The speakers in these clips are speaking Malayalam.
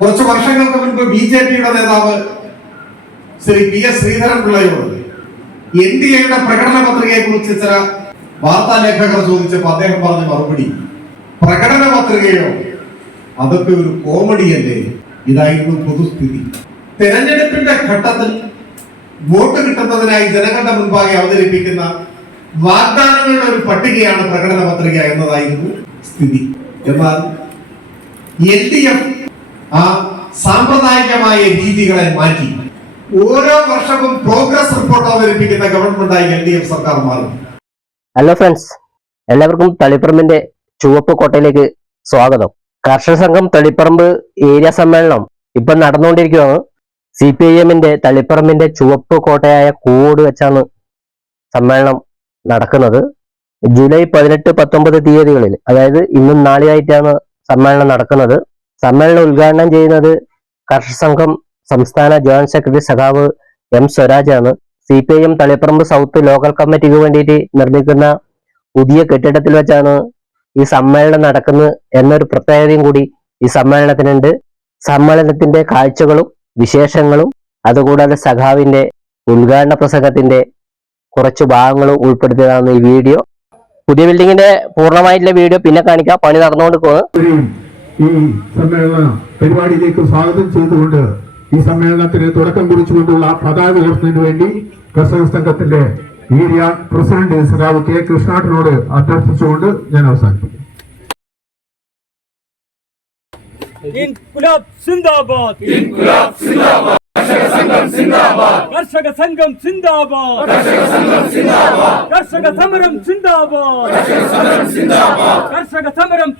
കുറച്ച് വർഷങ്ങൾക്ക് മുൻപ് ബി.ജെ.പിയുടെ നേതാവ് ശ്രീ പി.എസ്. ശ്രീധരൻപിള്ളയോട് NDAയുടെ പ്രകടന പത്രികയെ കുറിച്ച് ചില വാർത്താ ലേഖകർ ചോദിച്ചപ്പോൾ അദ്ദേഹം പറഞ്ഞ മറുപടി, പ്രകടന പത്രികയോ അതൊക്കെ ഒരു കോമഡിയല്ലേ. ഇതായിരുന്നു പൊതുസ്ഥിതി. തെരഞ്ഞെടുപ്പിന്റെ ഘട്ടത്തിൽ വോട്ട് കിട്ടുന്നതിനായി ജനങ്ങളുടെ മുൻപാകെ അവതരിപ്പിക്കുന്ന വാഗ്ദാനങ്ങളുടെ ഒരു പട്ടികയാണ് പ്രകടന പത്രിക എന്നതായിരുന്നു സ്ഥിതി. എന്നാൽ LDF ആ സാമ്പ്രദായികമായ രീതികളെ മാറ്റി ഓരോ വർഷവും പ്രോഗ്രസ് റിപ്പോർട്ട് അവതരിപ്പിക്കുന്ന ഗവൺമെന്റായി LDF സർക്കാർ മാറി. ഹലോ ഫ്രണ്ട്സ്, എല്ലാവർക്കും തളിപ്പറമ്പിന്റെ ചുവപ്പ് കോട്ടയിലേക്ക് സ്വാഗതം. കർഷക സംഘം തളിപ്പറമ്പ് ഏരിയ സമ്മേളനം ഇപ്പൊ നടന്നുകൊണ്ടിരിക്കുകയാണ്. CPIMന്റെ തളിപ്പറമ്പിന്റെ ചുവപ്പ് കോട്ടയായ കൂട് വെച്ചാണ് സമ്മേളനം നടക്കുന്നത്. ജൂലൈ 18, 19 തീയതികളിൽ, അതായത് ഇന്നും നാളെയായിട്ടാണ് സമ്മേളനം നടക്കുന്നത്. സമ്മേളനം ഉദ്ഘാടനം ചെയ്യുന്നത് കർഷക സംഘം സംസ്ഥാന ജോയിന്റ് സെക്രട്ടറി സഖാവ് M. സ്വരാജാണ്. CPIM Taliparamba south local കമ്മിറ്റിക്ക് വേണ്ടിയിട്ട് നിർമ്മിക്കുന്ന പുതിയ കെട്ടിടത്തിൽ വെച്ചാണ് ഈ സമ്മേളനം നടക്കുന്നത് എന്നൊരു പ്രത്യേകതയും കൂടി ഈ സമ്മേളനത്തിനുണ്ട്. സമ്മേളനത്തിന്റെ കാഴ്ചകളും വിശേഷങ്ങളും അതുകൂടാതെ സഖാവിന്റെ ഉദ്ഘാടന പ്രസംഗത്തിന്റെ കുറച്ച് ഭാഗങ്ങളും ഉൾപ്പെടുത്തിയതാണ് ഈ വീഡിയോ. പുതിയ ബിൽഡിങ്ങിന്റെ പൂർണ്ണമായിട്ടുള്ള വീഡിയോ പിന്നെ കാണിക്കാം. പണി നടന്നുകൊണ്ടിരിക്കുന്നത്. ഈ സമ്മേളന പരിപാടിയിലേക്ക് സ്വാഗതം ചെയ്തുകൊണ്ട് ഈ സമ്മേളനത്തിന് തുടക്കം കുറിച്ചുകൊണ്ടുള്ള പതാക ഉയർത്തുന്നതിന് വേണ്ടി കർഷക സംഘത്തിന്റെ ഏരിയ പ്രസിഡന്റ് സഖാവ് K. കൃഷ്ണാട്ടനോട് അഭ്യർത്ഥിച്ചുകൊണ്ട് ഞാൻ അവസാനിപ്പിക്കും. ഇൻക്ലാബ് സിന്ദാബാദ്, ഇൻക്ലാബ് സിന്ദാബാദ്, കർഷക സംഘം സിന്ദാബാദ്, കർഷക സംഘം സിന്ദാബാദ്, കർഷക സംഘം സിന്ദാബാദ്, കർഷക സമരം സിന്ദാബാദ്, കർഷക സമരം സിന്ദാബാദ്, കർഷക സമരം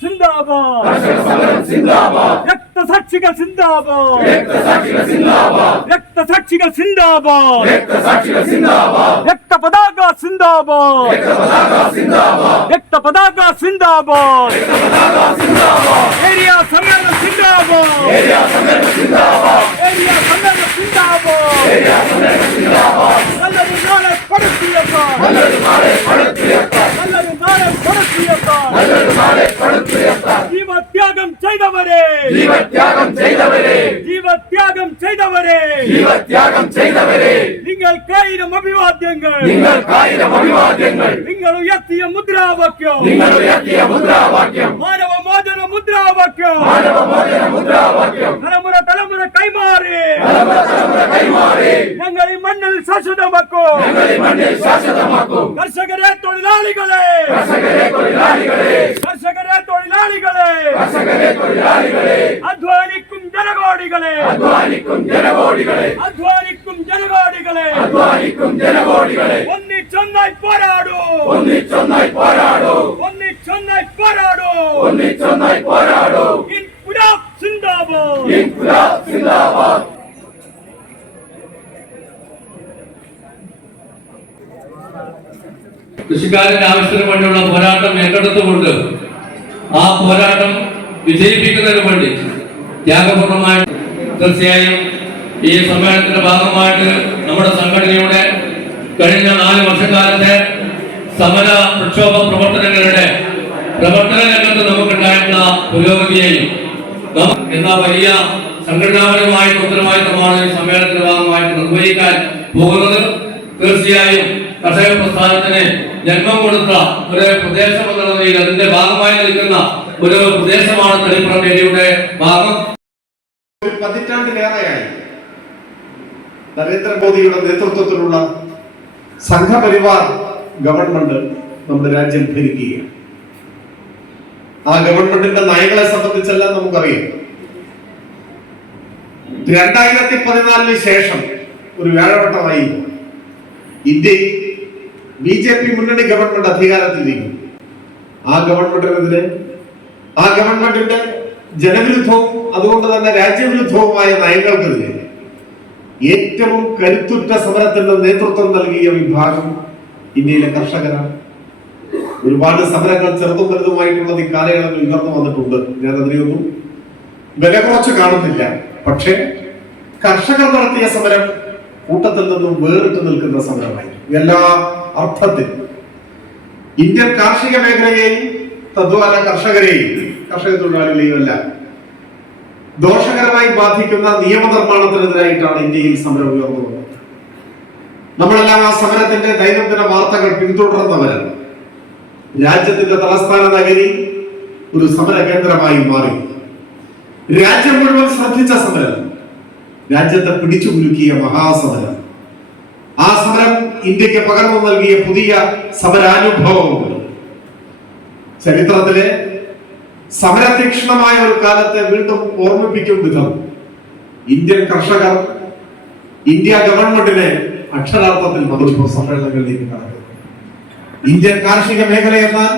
സിന്ദാബാദ്, കർഷക സമരം സിന്ദാബാദ്, രക്തസാക്ഷികൾ സിന്ദാബാദ്, രക്തസാക്ഷികൾ സിന്ദാബാദ്, രക്തസാക്ഷികൾ സിന്ദാബാദ്, രക്തസാക്ഷികൾ സിന്ദാബാദ്, രക്തപതാക സിന്ദാബാദ്, രക്തപതാക സിന്ദാബാദ്, രക്തപതാക സിന്ദാബാദ്, രക്തപതാക സിന്ദാബാദ്, ഏരിയ സമ്മേളനം സിന്ദാബാദ്, ഏരിയ സമ്മേളനം സിന്ദാബാദ്, ഏരിയ സമ്മേളനം സിന്ദാബാദ്, ഏരിയ സമ്മേളനം സിന്ദാബാദ്. നല്ലൊരു നാളെ പടുത്തുയർത്താൻ, നല്ലൊരു നാളെ പടുത്തുയർത്താൻ, നല്ലൊരു നാളെ പടുത്തുയർത്താൻ, നല്ലൊരു നാളെ പടുത്തുയർത്താൻ. ജീവത്യാഗം ചെയ്തവരെ, ജീവത്യാഗം ചെയ്തവരെ, ജീവത്യാഗം ചെയ്തവരെ, ജീവത്യാഗം ചെയ്തവരെ, നിങ്ങൾക്കായിരം അഭിവാദ്യങ്ങൾ, നിങ്ങൾക്കായിരം അഭിവാദ്യങ്ങൾ. നിങ്ങൾ ഉയർത്തിയ മുദ്രാവാക്യം, നിങ്ങൾ ഉയർത്തിയ മുദ്രാവാക്യം, മാനവമോചന മുദ്രാവാക്യം, മാനവമോചന മുദ്രാവാക്യം തലമുറ തലമുറ കൈമാറി, തലമുറ തലമുറ കൈമാറി ഞങ്ങൾ ഈ മണ്ണിൽ ശാശ്വതമാക്കും, ഞങ്ങൾ ഈ മണ്ണിൽ ശാശ്വതമാക്കും. കർഷകരെ തൊഴിലാളികളെ, കർഷകരെ തൊഴിലാളികളെ, കർഷകരെ തൊഴിലാളികളെ, കർഷകരെ തൊഴിലാളികളെ, അധ്വാനിക്കും ജനകോടികളെ, അധ്വാനിക്കും ജനകോടികളെ, അധ്വാനിക്കും ജനകോടികളെ, അധ്വാനിക്കും ജനകോടികളെ. ഒന്നിച്ചൊന്നായി പോരാടൂ, ഒന്നിച്ചൊന്നായി പോരാടൂ, ഒന്നിച്ചൊന്നായി പോരാടൂ, ഒന്നിച്ചൊന്നായി പോരാടൂ. ഇൻക്ലാബ് സിന്ദാബാദ്, ഇൻക്ലാബ് സിന്ദാബാദ്. കൃഷിക്കാരന്റെ ആവശ്യത്തിന് വേണ്ടിയുള്ള പോരാട്ടം ഏറ്റെടുത്തുകൊണ്ട് ആ പോരാട്ടം വിജയിപ്പിക്കുന്നതിന് വേണ്ടി ത്യാഗപൂർണമായിട്ട് തീർച്ചയായും ഈ സമ്മേളനത്തിന്റെ ഭാഗമായിട്ട് നമ്മുടെ സംഘടനയുടെ കഴിഞ്ഞ 4 വർഷക്കാലത്തെ സമര പ്രക്ഷോഭ പ്രവർത്തനങ്ങളുടെ പ്രവർത്തന രംഗത്ത് നമുക്കുണ്ടായിട്ടുള്ള പുരോഗതിയെയും എന്ന വലിയ സംഘടനാപരമായിട്ട് ഉത്തരവാദിത്തമാണ് ഈ സമ്മേളനത്തിന്റെ ഭാഗമായിട്ട് നിർവഹിക്കാൻ പോകുന്നത്. തീർച്ചയായും കർഷക പ്രസ്ഥാനത്തിന് ജന്മം കൊടുത്ത ഒരു പ്രദേശം എന്നുള്ള നിലയിൽ അതിന്റെ ഭാഗമായി നിൽക്കുന്ന ഒരു പ്രദേശമാണ് തളിപ്പറമ്പ് ഏരിയയുടെ ഭാഗം. ഒരു പതിറ്റാണ്ടിലേറെയായി നരേന്ദ്രമോദിയുടെ നേതൃത്വത്തിലുള്ള സംഘപരിവാർ ഗവൺമെന്റ് നമ്മുടെ രാജ്യം ഭരിക്കുകയാണ്. ആ ഗവൺമെന്റിന്റെ നയങ്ങളെ സംബന്ധിച്ചെല്ലാം നമുക്കറിയാം. 2014 ശേഷം ഒരു വ്യാഴവട്ടമായി ഇന്ത്യയിൽ BJP മുന്നണി ഗവൺമെന്റ് അധികാരത്തിലിരിക്കും. ആ ഗവൺമെന്റിനെതിരെ, ആ ഗവൺമെന്റിന്റെ ജനവിരുദ്ധവും അതുകൊണ്ട് തന്നെ രാജ്യവിരുദ്ധവുമായ നയങ്ങൾക്കെതിരെ ഏറ്റവും കരുത്തുറ്റ സമരത്തിന്റെ നേതൃത്വം നൽകിയ വിഭാഗം ഇന്ത്യയിലെ കർഷകരാണ്. ഒരുപാട് സമരങ്ങൾ ചെറുതും വലുതുമായിട്ടുള്ളത് ഈ കാലയളവിൽ ഉയർന്നു വന്നിട്ടുണ്ട്. ഞാൻ അതിനെയൊന്നും വില കുറച്ച് കാണുന്നില്ല. പക്ഷേ കർഷകർ നടത്തിയ സമരം കൂട്ടത്തിൽ നിന്നും വേറിട്ട് നിൽക്കുന്ന സമരമായി എല്ലാ അർത്ഥത്തിലും. ഇന്ത്യൻ കാർഷിക മേഖലയെയും തദ്വാര കർഷകരെയും കർഷക തൊഴിലാളികളെയും എല്ലാം ദോഷകരമായി ബാധിക്കുന്ന നിയമനിർമ്മാണത്തിനെതിരായിട്ടാണ് ഇന്ത്യയിൽ സമരം ഉയർന്നു വന്നത്. നമ്മളെല്ലാം ആ സമരത്തിന്റെ ദൈനംദിന വാർത്തകൾ പിന്തുടർന്നവരാണ്. രാജ്യത്തിന്റെ തലസ്ഥാന നഗരി ഒരു സമര കേന്ദ്രമായി മാറി. രാജ്യം മുഴുവൻ ശ്രദ്ധിച്ച സമരം, രാജ്യത്തെ പിടിച്ചു കുലുക്കിയ മഹാസമരം. ആ സമരം ഇന്ത്യക്ക് പകർന്നു നൽകിയ പുതിയ സമരാനുഭവങ്ങൾ ചരിത്രത്തിലെ സമരതീക്ഷ്ണമായ ഒരു കാലത്തെ വീണ്ടും ഓർമ്മിപ്പിക്കും വിധം ഇന്ത്യൻ കർഷകർ ഇന്ത്യ ഗവൺമെന്റിനെ അക്ഷരാർത്ഥത്തിൽ മന്ത്രിസഭാ സമ്മേളനങ്ങളിലേക്ക് കടന്നു. ഇന്ത്യൻ കാർഷിക മേഖല എന്നാൽ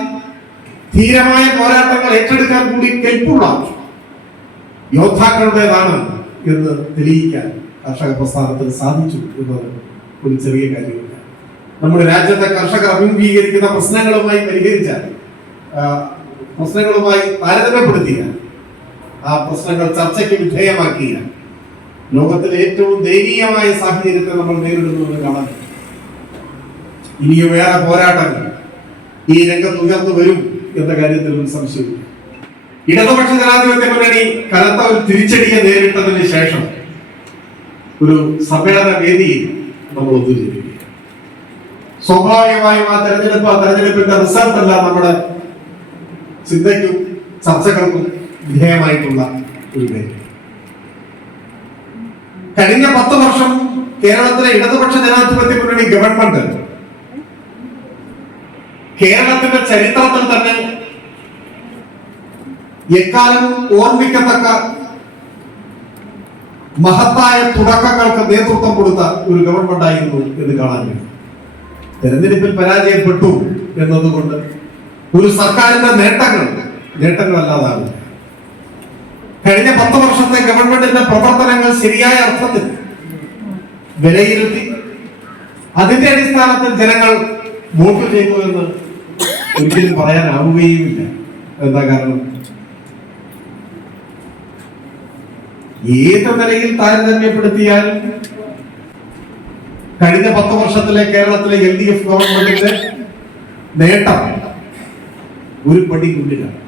ധീരമായ പോരാട്ടങ്ങൾ ഏറ്റെടുക്കാൻ കൂടി കെൽപ്പുള്ള യോദ്ധാക്കളുടേതാണ് എന്ന് തെളിയിക്കാൻ കർഷക പ്രസ്ഥാനത്തിന് സാധിച്ചു എന്നത് ഒരു ചെറിയ കാര്യമില്ല. നമ്മുടെ രാജ്യത്തെ കർഷകർ അഭിമുഖീകരിക്കുന്ന പ്രശ്നങ്ങളുമായി താരതമ്യപ്പെടുത്തിയ ആ പ്രശ്നങ്ങൾ ചർച്ചയ്ക്ക് വിധേയമാക്കിയ ലോകത്തിലെ ഏറ്റവും ദയനീയമായ സാഹചര്യത്തെ നമ്മൾ നേരിടുന്നുവെന്ന് കാണാൻ ഇനിയും വേറെ പോരാട്ടങ്ങൾ ഈ രംഗത്ത് ഉയർന്നു വരും എന്ന കാര്യത്തിൽ ഒരു സംശയമില്ല. ഇടതുപക്ഷ ജനാധിപത്യ മുന്നണി കനത്ത ഒരു തിരിച്ചടിയെ നേരിട്ടതിന് ശേഷം ഒരു സമ്മേളന വേദിയിൽ നമ്മൾ ഒത്തുചേരുകയാണ്. സ്വാഭാവികമായും ആ തെരഞ്ഞെടുപ്പിന്റെ റിസൾട്ട് അല്ല നമ്മുടെ ചിന്തയ്ക്കും ചർച്ചകൾക്കും വിധേയമായിട്ടുള്ള ഒരു കാര്യം. കഴിഞ്ഞ 10 വർഷം കേരളത്തിലെ ഇടതുപക്ഷ ജനാധിപത്യ മുന്നണി ഗവൺമെന്റ് കേരളത്തിന്റെ ചരിത്രത്തിൽ തന്നെ എക്കാലം ഓർമ്മിക്കത്തക്ക മഹത്തായ തുടക്കങ്ങൾക്ക് നേതൃത്വം കൊടുത്ത ഒരു ഗവൺമെന്റ് ആയിരുന്നു എന്ന് കാണാൻ കഴിയും. തെരഞ്ഞെടുപ്പിൽ പരാജയപ്പെട്ടു എന്നതുകൊണ്ട് ഒരു സർക്കാരിന്റെ നേട്ടങ്ങളല്ലാതാകും. കഴിഞ്ഞ 10 വർഷത്തെ ഗവൺമെന്റിന്റെ പ്രവർത്തനങ്ങൾ ശരിയായ അർത്ഥത്തിൽ വിലയിരുത്തി അതിന്റെ അടിസ്ഥാനത്തിൽ ജനങ്ങൾ വോട്ട് ചെയ്തു എന്ന് ഒരിക്കലും പറയാനാവുകയുമില്ല. എന്താ കാരണം? ഏത് നിലയിൽ താരതമ്യപ്പെടുത്തിയാലും കഴിഞ്ഞ 10 വർഷത്തിലെ കേരളത്തിലെ LDF ഗവൺമെന്റിന്റെ നേട്ടം ഒരു പടി മുന്നിലാണ്.